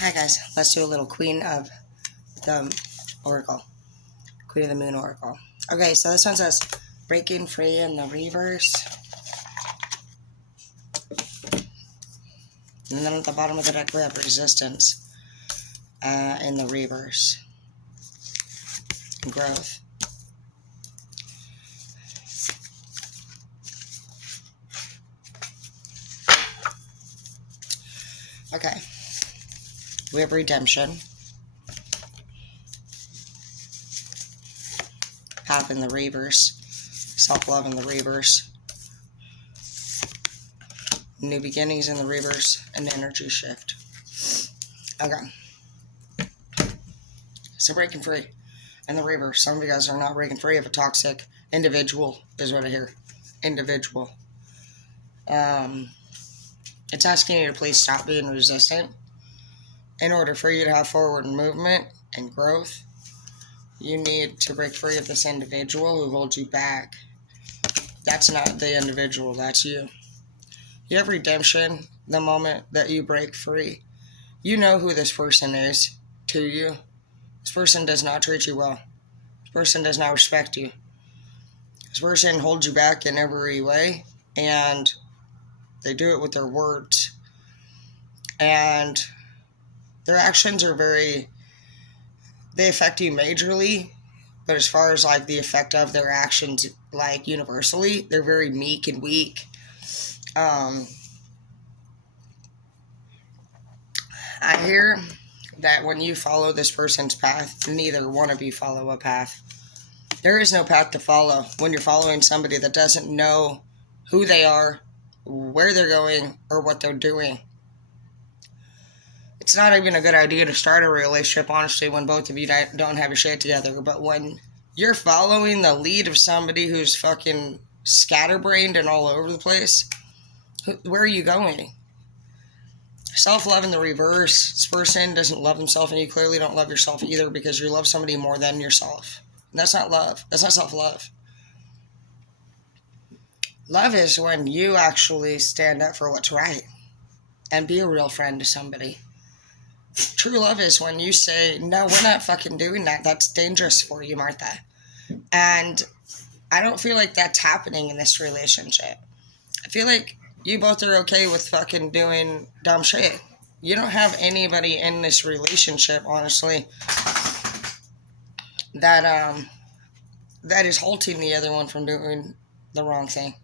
Hi guys, let's do a little Queen of the Oracle. Queen of the Moon Oracle. Okay, so this one says breaking free in the reverse. And then at the bottom of the deck we have resistance in the reverse. Growth. Okay. We have redemption. Path in the reverse. Self-love in the reverse. New beginnings in the reverse. And energy shift. Okay. So breaking free in the reverse. Some of you guys are not breaking free of a toxic individual, is what I hear. Individual. It's asking you to please stop being resistant. In order for you to have forward movement and growth, you need to break free of this individual who holds you back. That's not the individual, that's you. You have redemption the moment that you break free. You know who this person is to you. This person does not treat you well. This person does not respect you. This person holds you back in every way, and they do it with their words. And their actions are they affect you majorly, but as far as like the effect of their actions, like universally, they're very meek and weak. I hear that when you follow this person's path, neither one of you follow a path. There is no path to follow when you're following somebody that doesn't know who they are, where they're going, or what they're doing. It's not even a good idea to start a relationship, honestly, when both of you don't have your shit together. But when you're following the lead of somebody who's fucking scatterbrained and all over the place, where are you going? Self-love in the reverse. This person doesn't love himself, and you clearly don't love yourself either, because you love somebody more than yourself. And that's not love. That's not self-love. Love is when you actually stand up for what's right and be a real friend to somebody. True love is when you say, no, we're not fucking doing that. That's dangerous for you, Martha. And I don't feel like that's happening in this relationship. I feel like you both are okay with fucking doing dumb shit. You don't have anybody in this relationship, honestly, that is halting the other one from doing the wrong thing.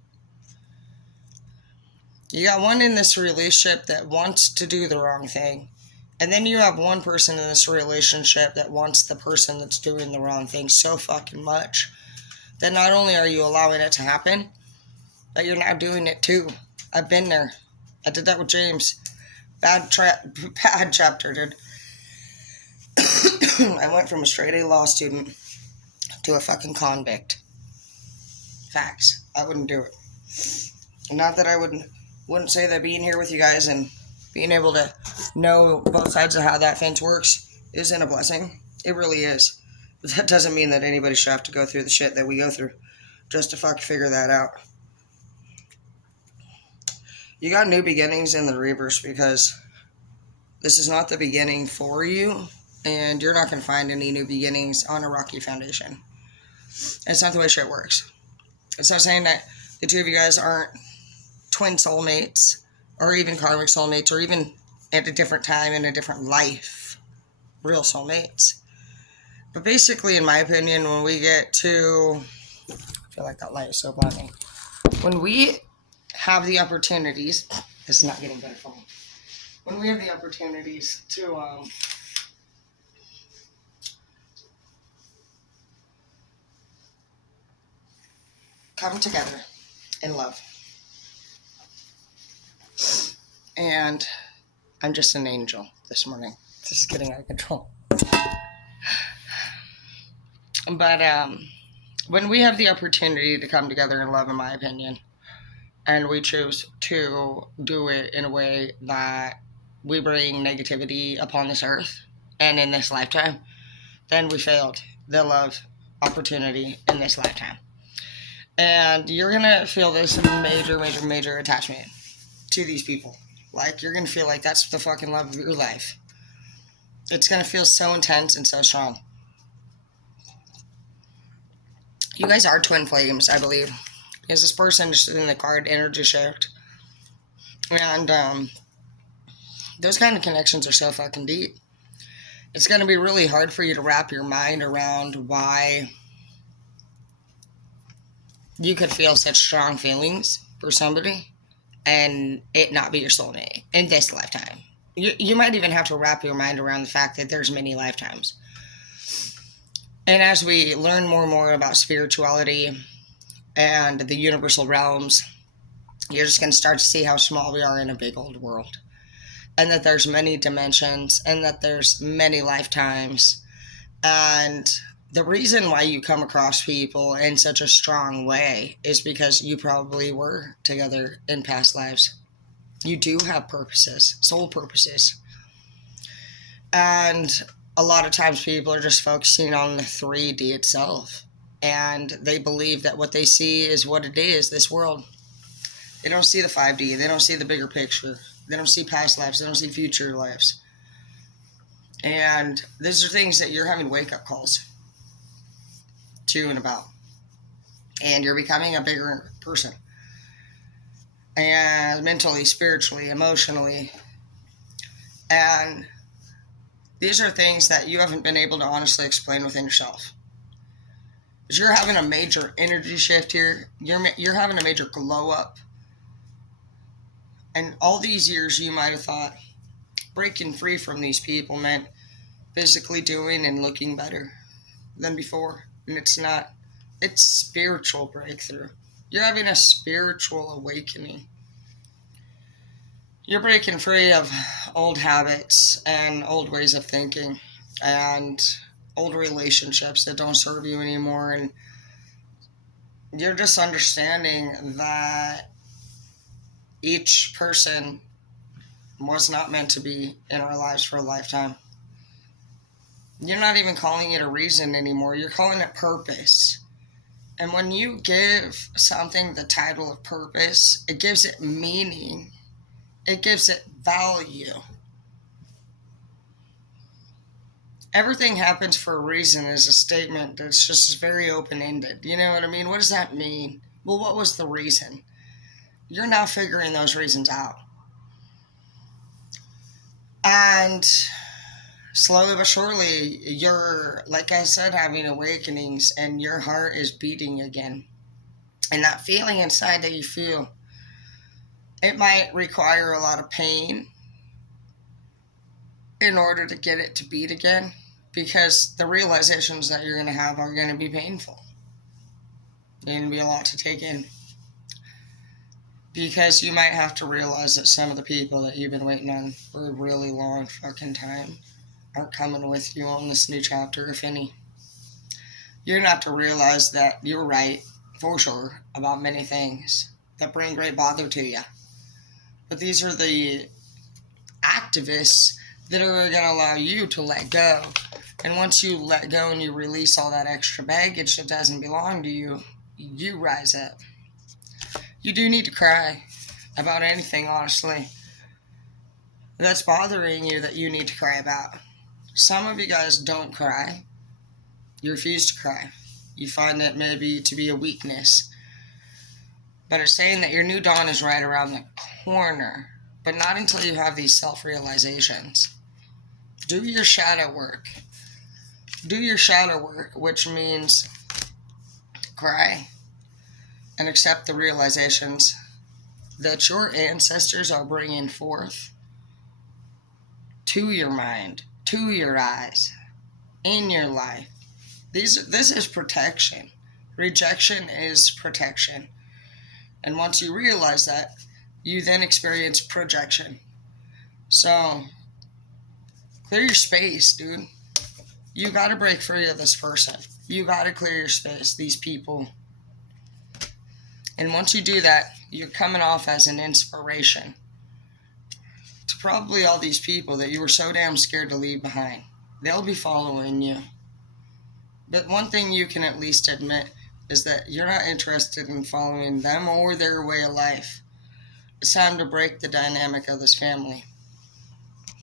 You got one in this relationship that wants to do the wrong thing. And then you have one person in this relationship that wants the person that's doing the wrong thing so fucking much that not only are you allowing it to happen, but you're now doing it too. I've been there. I did that with James. Bad chapter, dude. I went from a straight A law student to a fucking convict. Facts. I wouldn't do it. Not that I wouldn't say that being here with you guys and being able to know both sides of how that fence works isn't a blessing. It really is. But that doesn't mean that anybody should have to go through the shit that we go through just to fuck figure that out. You got new beginnings in the reverse because this is not the beginning for you, and you're not going to find any new beginnings on a rocky foundation. It's not the way shit works. It's not saying that the two of you guys aren't twin soulmates, or even karmic soulmates, or even at a different time in a different life, real soulmates. But basically, in my opinion, when we get to, I feel like that light is so blinding. When we have the opportunities, this is not getting better for me. When we have the opportunities to come together in love. And I'm just an angel this morning. This is getting out of control. But when we have the opportunity to come together in love, in my opinion, and we choose to do it in a way that we bring negativity upon this earth and in this lifetime, then we failed the love opportunity in this lifetime. And you're going to feel this major attachment to these people. Like, you're going to feel like that's the fucking love of your life. It's going to feel so intense and so strong. You guys are twin flames, I believe. Because this person is in the card energy shift. And those kind of connections are so fucking deep. It's going to be really hard for you to wrap your mind around why you could feel such strong feelings for somebody and it not be your soulmate in this lifetime. You might even have to wrap your mind around the fact that there's many lifetimes. And as we learn more and more about spirituality and the universal realms, you're just going to start to see how small we are in a big old world. And that there's many dimensions and that there's many lifetimes. And the reason why you come across people in such a strong way is because you probably were together in past lives. You do have purposes, soul purposes. And a lot of times people are just focusing on the 3D itself. And they believe that what they see is what it is, this world. They don't see the 5D. They don't see the bigger picture. They don't see past lives. They don't see future lives. And these are things that you're having wake-up calls to and about. And you're becoming a bigger person. And mentally, spiritually, emotionally. And these are things that you haven't been able to honestly explain within yourself. Because you're having a major energy shift here. You're having a major glow up. And all these years you might have thought breaking free from these people meant physically doing and looking better than before. And it's not. It's spiritual breakthrough. You're having a spiritual awakening. You're breaking free of old habits and old ways of thinking and old relationships that don't serve you anymore. And you're just understanding that each person was not meant to be in our lives for a lifetime. You're not even calling it a reason anymore. You're calling it purpose. And when you give something the title of purpose, it gives it meaning. It gives it value. Everything happens for a reason is a statement that's just very open-ended. You know what I mean? What does that mean? Well, what was the reason? You're now figuring those reasons out. And slowly but surely, you're, like I said, having awakenings and your heart is beating again. And that feeling inside that you feel, it might require a lot of pain in order to get it to beat again. Because the realizations that you're going to have are going to be painful. They're going to be a lot to take in. Because you might have to realize that some of the people that you've been waiting on for a really long fucking time aren't coming with you on this new chapter, if any. You're going to have to realize that you're right, for sure, about many things that bring great bother to you. But these are the activists that are going to allow you to let go. And once you let go and you release all that extra baggage that doesn't belong to you, you rise up. You do need to cry about anything, honestly, that's bothering you that you need to cry about. Some of you guys don't cry. You refuse to cry. You find it maybe to be a weakness. But it's saying that your new dawn is right around the corner, but not until you have these self-realizations. Do your shadow work. Do your shadow work, which means cry and accept the realizations that your ancestors are bringing forth to your mind, to your eyes, in your life. This is protection. Rejection is protection. And once you realize that, you then experience projection. So, clear your space, dude. You gotta break free of this person. You gotta clear your space, these people. And once you do that, you're coming off as an inspiration to probably all these people that you were so damn scared to leave behind. They'll be following you. But one thing you can at least admit is that you're not interested in following them or their way of life. It's time to break the dynamic of this family.